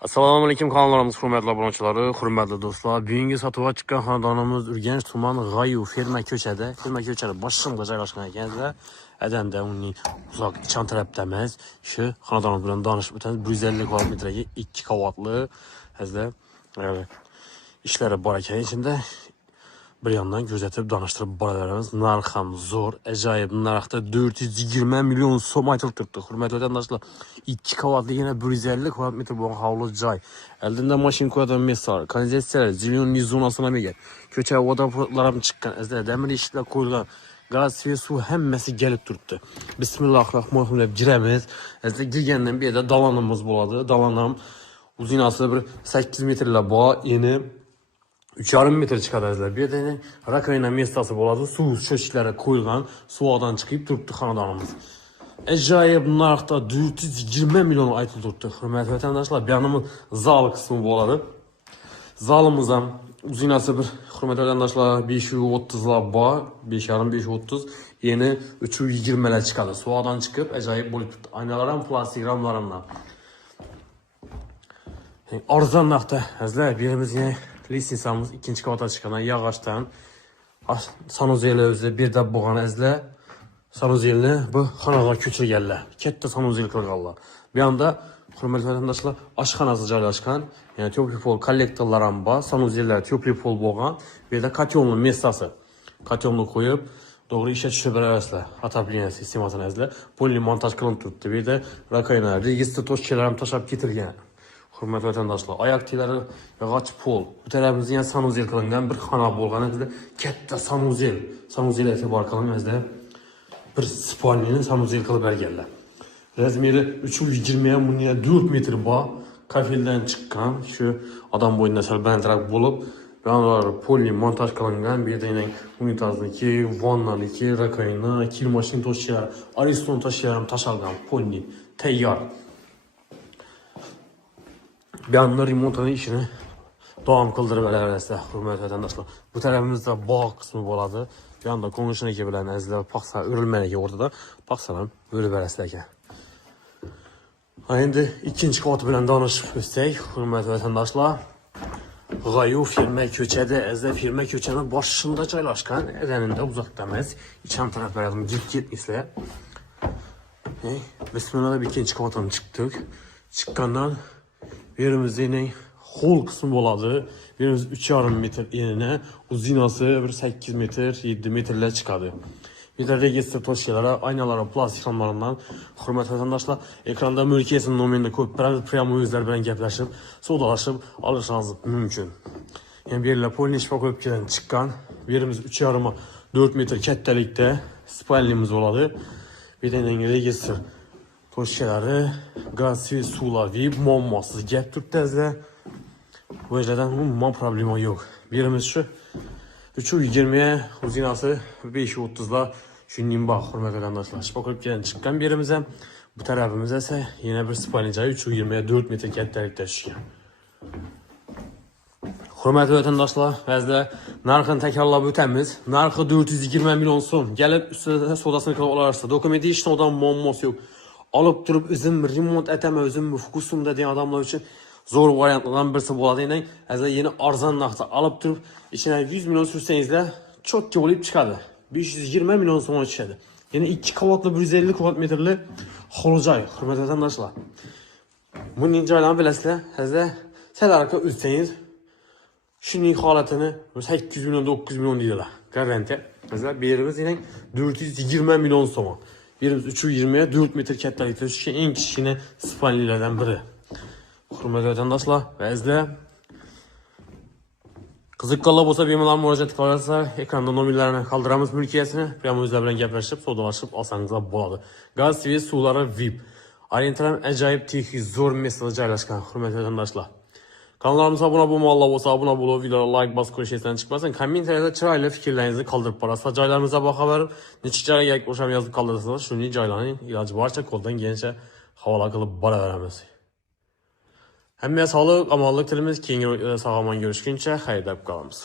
Assalomu alaykum kanallarimiz hurmatli obunachilar, hurmatli do'stlar. Bugungi sotuvga chiqqan xonadonimiz Urganch tuman G'ayu ferma ko'chada. Ferma ko'chada boshqa joylashgan ekan-da. Adamda uning uzoq ichan tarafda emas. Shu xonadonimiz bilan tanishib o'tamiz. 150 kvadrat metrga 2 qavatli. Hazda ishlari bor ekan ichida. Bir yandan kuzatib danıştırib boraveramiz. Narx ham zo'r, ajoyib narxda 420 million so'm aytilib turibdi. Hurmatli vatandoshlar, 2 qavatli yana 150 kvadrat metr bo'lgan hovli joy. Oldinda mashina qo'yadigan meslar, kanalizatsiyalar, ziloniy zonasini olgan. Ko'cha vodovodlar ham chiqqan. Azda damir eshiklar qo'yilgan. Gaz va suv hammasi kelib turibdi. Bismillahirrohmanirrohim deb giramiz. Azda girgandan bu yerda dalonimiz bo'ladi. Dalon ham uzinasi bir 8 metrlar bor, eni 3,5 metr chiqadi azizlar. Bu yerda rakovina mestasi bo'ladi. Suv sho'chklari qo'yilgan, suvdan chiqib turibdi xonadonimiz. Ajoyib narxda 420 million aytilib turibdi. Hurmatli vatandoshlar, bu yerimiz zal qismi bo'ladi. Zalimiz ham uzinasi bir hurmatli vatandoshlar 530 lar bor, 5,5-530, yeni 320 lar chiqadi. Suvdan chiqib ajoyib bo'lib turibdi. Aynalar ham plastik ramlarimdan. Arzon narxda azizlar, bu yerimizga listensamiz ikinci kavata çıkan yağaçtan sanuzeli özü bir de boğan ezle sanuzelini bu xanaga köçürgenler. Katta sanuzel kılganlar. Bir anda hurmatli vatandaşlar aşxanası joylashgan. Yani teplopol kollektorlar ham bor, sanuzeller teplopol bo'lgan. Bir de katyonlu mestasi. Katyonlu qo'yib, to'g'ri ishga tushirib berasizlar. Отопление sistemasini ezle poliy montaj qilinib turibdi. Bir de rakovina registr toshchalar ham tashlab ketilgan. Hurmatli vatandoshlar, oyoq tiylari yog'och pol. Bu tarafimizda yana sanuzel qilingan bir xona bo'lgan edi. Katta sanuzel. Sanuzel e'tibor qilinmazda. Bir spalnini sanuzel qilib berganlar. Razmeri 320 ham bunga 4 metr bor. Kafildan chiqqan, shu odam bo'yinda sal balandroq bo'lib, bular poli montaj qilingan. Bu yerda unitazniki, vannaniki, rakovina, kir mashina toshchalari, ariston toshlari ham tashalgan, poli tayyor. Bir anda remontani işini davam qildirib olasizlar, hurmatli vatandoshlar. Bu tarafimizda bog' qismi bo'ladi. Bir anda qo'ng'ishniki bilan azizlar paxsa o'rilmaligi o'rtada paxsalar bo'lib olasizlar ekan. Endi ikkinchi qavat bilan tanishib o'tsak, hurmatli vatandoshlar, G'ayu ferma ko'chada, azizlar ferma ko'chaning boshida joylashgan, adanida uzoqda emas, ichan taraflardan ketmaysizlar. Bismillah deb ikkinchi qavatdan chiqdik. Chiqqandan yerimizde hol kısmı bo'ladi. Yerimiz 3,5 metr enine, uzinası bir 8 metr, 7 metrler çıkadı. Bir de registr toshchalari, aynaları, plastik ramlarından hurmatli vatandoshlar, ekranda mülkiyetinin nomerini ko'p prямо o'zlar bilan gaplashib, savdolashib olishingiz mumkin. Yani bir yerlar polni qo'yib kelgan chiqqan. Yerimiz 3,5-4 metr kattalikda spalnimiz bo'ladi. Bir de registr toshchalari, gaz ve suvlar deyip muammosiz gap turibdi azizlar. Bu yerlardan umuman problema yo'q. Birimiz shu 320 uzinasi 530 lar shundan bor hurmatli vatandoshlar. Shifokor kelgan chiqqan birimiz ham bu tarafimiz esa yana bir spalni joy 324 metr kattalikda tushgan. Hurmatli vatandoshlar, azizlar, narxini takrorlab o'tamiz. Narxi 420 million so'm. Kelib ustida sodasini qilib olasizlar. Dokument ishnodan muammosi yo'q. Alıp durup özüm remont eteme, özüm fokusumda diyen adamlar için zor varyantlardan birisi bo'ladi. Yani azizlar, yeni arzon narxda alıp durup içine 100 milyon sürseniz çok ki olup çıkadı. 520 milyon so'm tushadi. Yani 2 qavatli 150 kvadrat metrli hovli joy. Hurmatli vatandoshlar, buning joylarini bilasizlar. Azizlar, sal arqa o'tsangiz shuning holatini 800 milyon 900 milyon deydilar. Garantiya. Azizlar, bu yerimiz yine 420 milyon so'm. Birimiz 320'ye 4 metr kattalikda tushgan eng kichkina spalnilardan biri. Hurmatli vatandoshlar, azizlar, qiziqqanlar bo'lsa bemalol murojaat qilasizlar. Ekranda nomerlarini qoldiramiz, mulkiyasini prямо o'zlar bilan gaplashib, savdolashib olsangizlar bo'ladi. Gaz va suvlari VIP. Oriental ajoyib texnik zo'r mesada joylashgan, hurmatli vatandoshlar. Kanalimizga obuna bo'lmaganlar bo'lsa obuna bo'lib, videoga like bosib qo'yish esdan chiqmasin. Kommentariyada chiroyli fikrlaringizni qoldirib borasizlar. Joylarimizga boxabar necha joyga o'sham yozib qoldirsangiz, shuning joylarning iloji boricha qo'ldan kelgancha havola qilib boraveramiz. Hammaga sog'lik, omonlik tilimiz. Keyingi videoda sog'-omon ko'rishguncha xayr deb qolamiz.